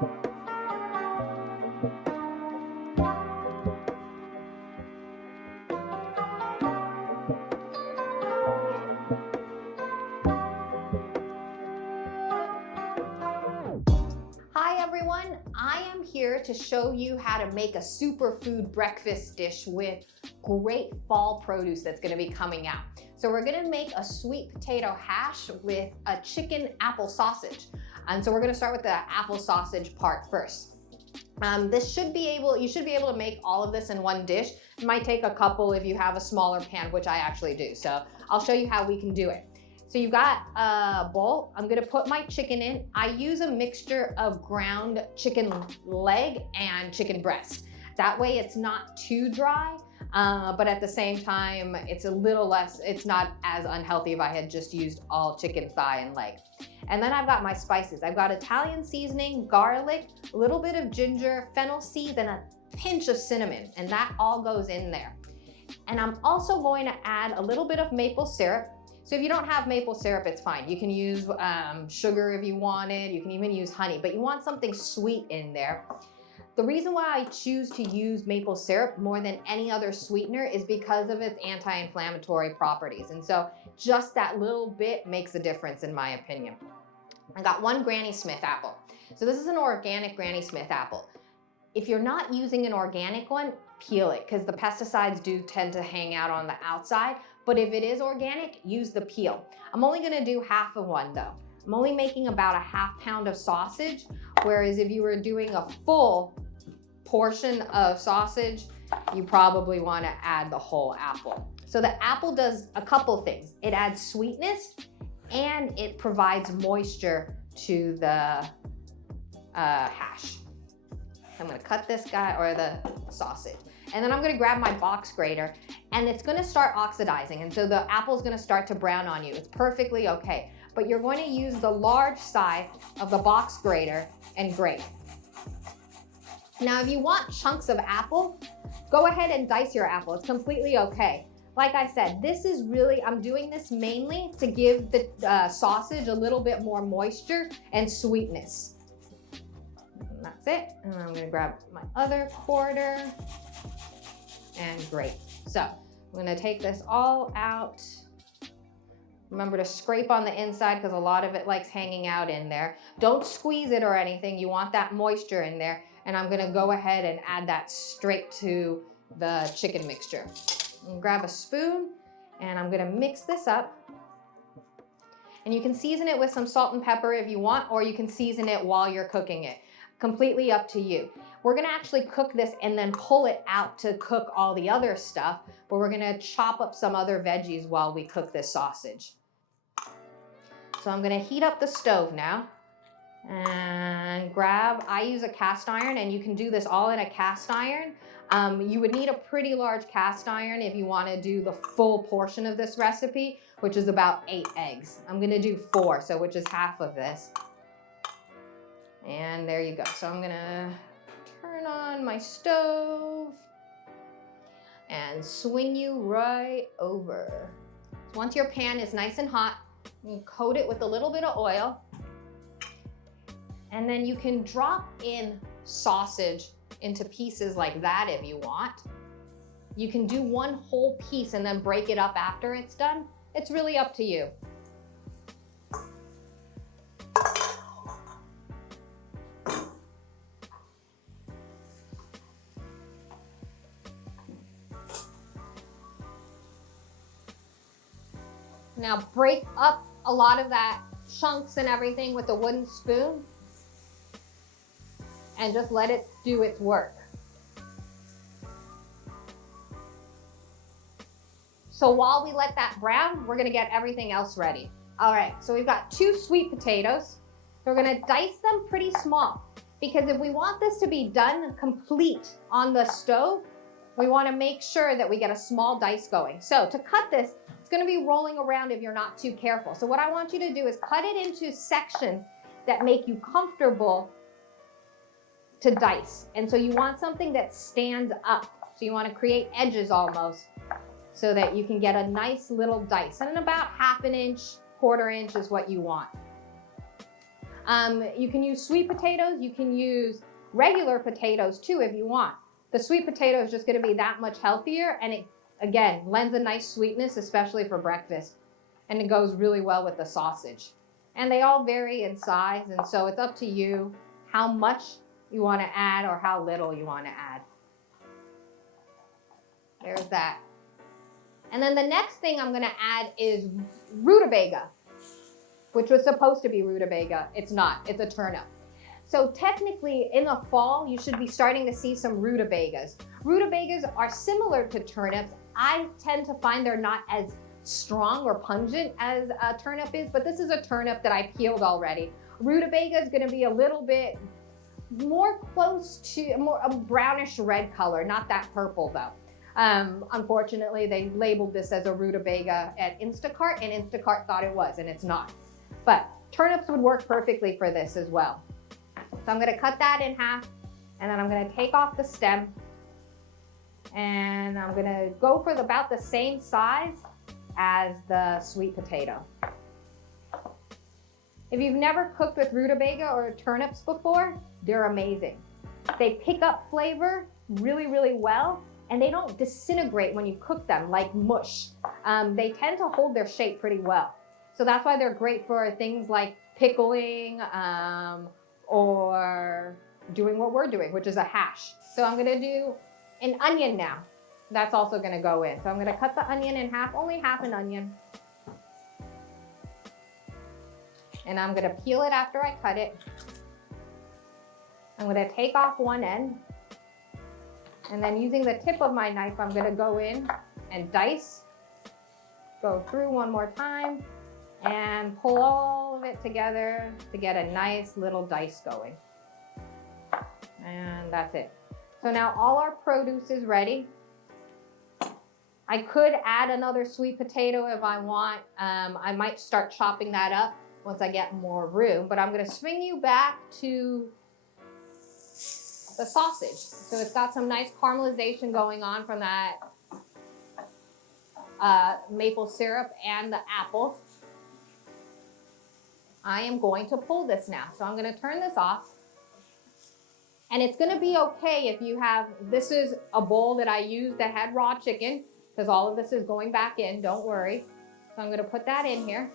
Hi everyone, I am here to show you how to make a superfood breakfast dish with great fall produce that's going to be coming out. So we're going to make a sweet potato hash with a chicken apple sausage. And so we're going to start with the apple sausage part first. You should be able to make all of this in one dish. It might take a couple if you have a smaller pan, which I actually do. So I'll show you how we can do it. So you've got a bowl. I'm gonna put my chicken in. I use a mixture of ground chicken leg and chicken breast. That way it's not too dry, but at the same time, it's not as unhealthy if I had just used all chicken thigh and leg. And then I've got my spices. I've got Italian seasoning, garlic, a little bit of ginger, fennel seeds, and a pinch of cinnamon, and that all goes in there. And I'm also going to add a little bit of maple syrup. So if you don't have maple syrup, it's fine. You can use sugar if you wanted. You can even use honey, but you want something sweet in there. The reason why I choose to use maple syrup more than any other sweetener is because of its anti-inflammatory properties. And so just that little bit makes a difference in my opinion. I got one Granny Smith apple. So this is an organic Granny Smith apple. If you're not using an organic one, peel it because the pesticides do tend to hang out on the outside. But if it is organic, use the peel. I'm only gonna do half of one though. I'm only making about a ½ pound of sausage, whereas if you were doing a full portion of sausage, you probably wanna add the whole apple. So the apple does a couple things. It adds sweetness and it provides moisture to the hash. I'm gonna cut this guy, or the sausage. And then I'm gonna grab my box grater and it's gonna start oxidizing. And so the apple's gonna start to brown on you. It's perfectly okay. But you're going to use the large side of the box grater and grate. Now, if you want chunks of apple, go ahead and dice your apple. It's completely okay. Like I said, I'm doing this mainly to give the sausage a little bit more moisture and sweetness. And that's it. And I'm gonna grab my other quarter and grate. So I'm gonna take this all out. Remember to scrape on the inside because a lot of it likes hanging out in there. Don't squeeze it or anything. You want that moisture in there. And I'm gonna go ahead and add that straight to the chicken mixture. And grab a spoon and I'm gonna mix this up. And you can season it with some salt and pepper if you want, or you can season it while you're cooking it. Completely up to you. We're gonna actually cook this and then pull it out to cook all the other stuff, but we're gonna chop up some other veggies while we cook this sausage. So I'm gonna heat up the stove now and I use a cast iron, and you can do this all in a cast iron. You would need a pretty large cast iron if you wanna do the full portion of this recipe, which is about 8 eggs. I'm gonna do 4, so which is half of this. And there you go. So I'm gonna turn on my stove and swing you right over. Once your pan is nice and hot, you coat it with a little bit of oil. And then you can drop in sausage into pieces like that if you want. You can do one whole piece and then break it up after it's done. It's really up to you. Now break up a lot of that chunks and everything with a wooden spoon and just let it do its work. So while we let that brown, we're gonna get everything else ready. All right, so we've got 2 sweet potatoes. We're gonna dice them pretty small because if we want this to be done complete on the stove, we wanna make sure that we get a small dice going. So to cut this, it's gonna be rolling around if you're not too careful. So what I want you to do is cut it into sections that make you comfortable to dice. And so you want something that stands up. So you wanna create edges almost so that you can get a nice little dice. And about 1/2 inch, 1/4 inch is what you want. You can use sweet potatoes. You can use regular potatoes too if you want. The sweet potato is just going to be that much healthier, and it, again, lends a nice sweetness, especially for breakfast. And it goes really well with the sausage. And they all vary in size, and so it's up to you how much you want to add or how little you want to add. There's that. And then the next thing I'm going to add is rutabaga, which was supposed to be rutabaga. It's not. It's a turnip. So technically, in the fall, you should be starting to see some rutabagas. Rutabagas are similar to turnips. I tend to find they're not as strong or pungent as a turnip is, but this is a turnip that I peeled already. Rutabaga is going to be a little bit more close to a brownish red color, not that purple though. Unfortunately, they labeled this as a rutabaga at Instacart, and Instacart thought it was, and it's not. But turnips would work perfectly for this as well. So I'm going to cut that in half, and then I'm going to take off the stem, and I'm going to go for about the same size as the sweet potato. If you've never cooked with rutabaga or turnips before, they're amazing. They pick up flavor really, really well, and they don't disintegrate when you cook them like mush. They tend to hold their shape pretty well. So that's why they're great for things like pickling or doing what we're doing, which is a hash. So I'm gonna do an onion now. That's also gonna go in. So I'm gonna cut the onion in half, only half an onion. And I'm gonna peel it after I cut it. I'm gonna take off one end. And then using the tip of my knife, I'm gonna go in and dice. Go through one more time and pull all of it together to get a nice little dice going. And that's it. So now all our produce is ready. I could add another sweet potato if I want. I might start chopping that up once I get more room, but I'm gonna swing you back to the sausage. So it's got some nice caramelization going on from that maple syrup and the apples. I am going to pull this now. So I'm going to turn this off. And it's going to be okay if you have, this is a bowl that I used that had raw chicken, because all of this is going back in, don't worry. So I'm going to put that in here.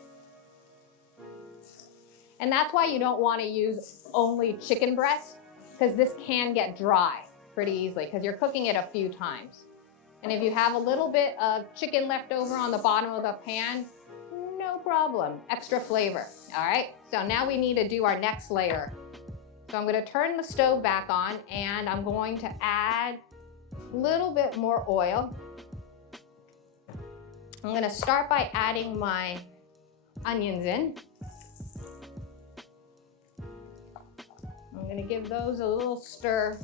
And that's why you don't want to use only chicken breast, because this can get dry pretty easily because you're cooking it a few times. And if you have a little bit of chicken left over on the bottom of the pan, no problem, extra flavor. All right, so now we need to do our next layer. So I'm gonna turn the stove back on, and I'm going to add a little bit more oil. I'm gonna start by adding my onions in. I'm gonna give those a little stir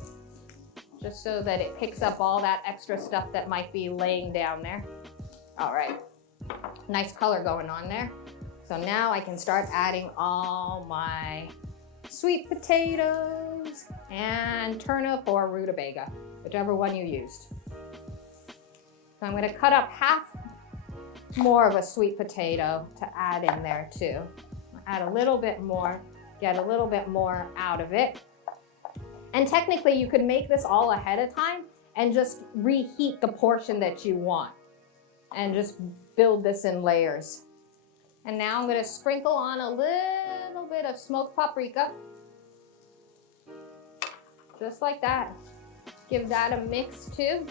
just so that it picks up all that extra stuff that might be laying down there. All right, nice color going on there. So now I can start adding all my sweet potatoes and turnip or rutabaga, whichever one you used. So I'm gonna cut up half more of a sweet potato to add in there too. Add a little bit more, get a little bit more out of it. And technically you could make this all ahead of time and just reheat the portion that you want and just build this in layers. And now I'm gonna sprinkle on a little bit of smoked paprika. Just like that. Give that a mix too.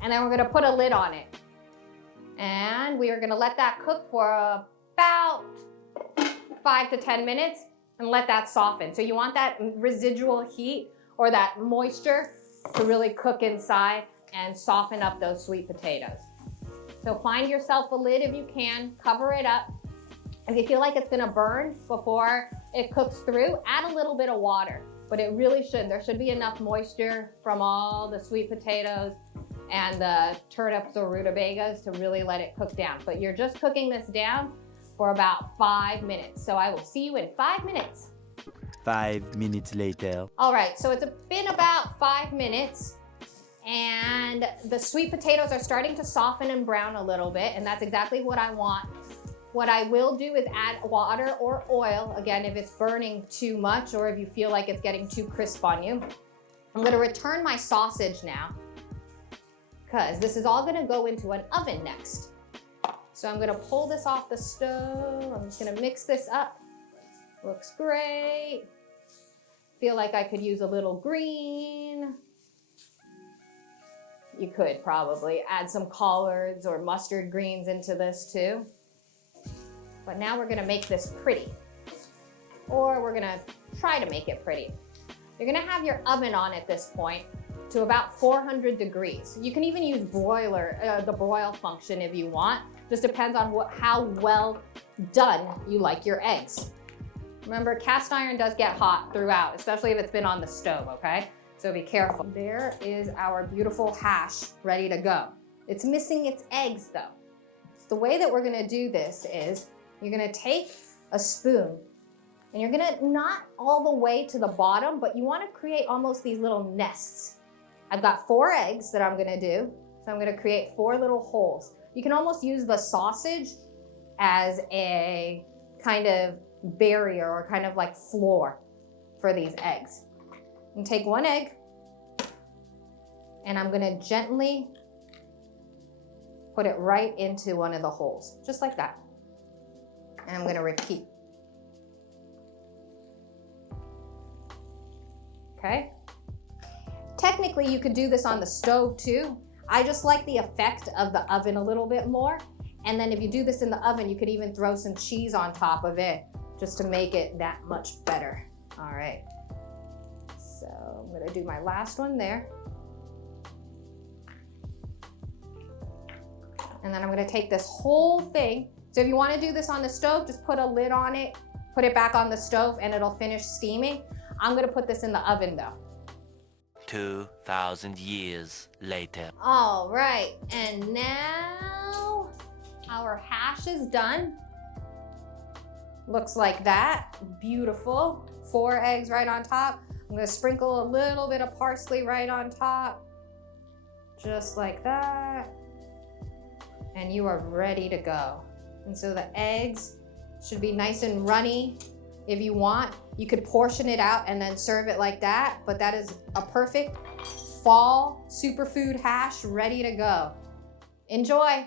And then we're gonna put a lid on it. And we are gonna let that cook for about 5 to 10 minutes and let that soften. So you want that residual heat or that moisture to really cook inside and soften up those sweet potatoes. So find yourself a lid if you can, cover it up. If you feel like it's gonna burn before it cooks through, add a little bit of water, but it really should. There should be enough moisture from all the sweet potatoes and the turnips or rutabagas to really let it cook down. But you're just cooking this down for about 5 minutes. So I will see you in 5 minutes. 5 minutes later. All right, so it's been about 5 minutes And the sweet potatoes are starting to soften and brown a little bit, and that's exactly what I want. What I will do is add water or oil, again, if it's burning too much or if you feel like it's getting too crisp on you. I'm gonna return my sausage now, because this is all gonna go into an oven next. So I'm gonna pull this off the stove. I'm just gonna mix this up. Looks great. Feel like I could use a little green. You could probably add some collards or mustard greens into this too. But now we're gonna make this pretty. Or we're gonna try to make it pretty. You're gonna have your oven on at this point to about 400 degrees. You can even use the broil function if you want. Just depends on how well done you like your eggs. Remember, cast iron does get hot throughout, especially if it's been on the stove, okay? So be careful. There is our beautiful hash ready to go. It's missing its eggs though. So the way that we're gonna do this is you're gonna take a spoon and you're gonna not all the way to the bottom, but you wanna create almost these little nests. I've got 4 eggs that I'm gonna do. So I'm gonna create 4 little holes. You can almost use the sausage as a kind of barrier or kind of like floor for these eggs. And take 1 egg and I'm gonna gently put it right into one of the holes, just like that. And I'm gonna repeat. Okay? Technically, you could do this on the stove too. I just like the effect of the oven a little bit more. And then if you do this in the oven, you could even throw some cheese on top of it just to make it that much better. All right. So I'm gonna do my last one there. And then I'm gonna take this whole thing. So if you wanna do this on the stove, just put a lid on it, put it back on the stove and it'll finish steaming. I'm gonna put this in the oven though. 2,000 years later. All right, and now our hash is done. Looks like that, beautiful. 4 eggs right on top. I'm gonna sprinkle a little bit of parsley right on top, just like that. And you are ready to go. And so the eggs should be nice and runny. If you want, you could portion it out and then serve it like that, but that is a perfect fall superfood hash ready to go. Enjoy.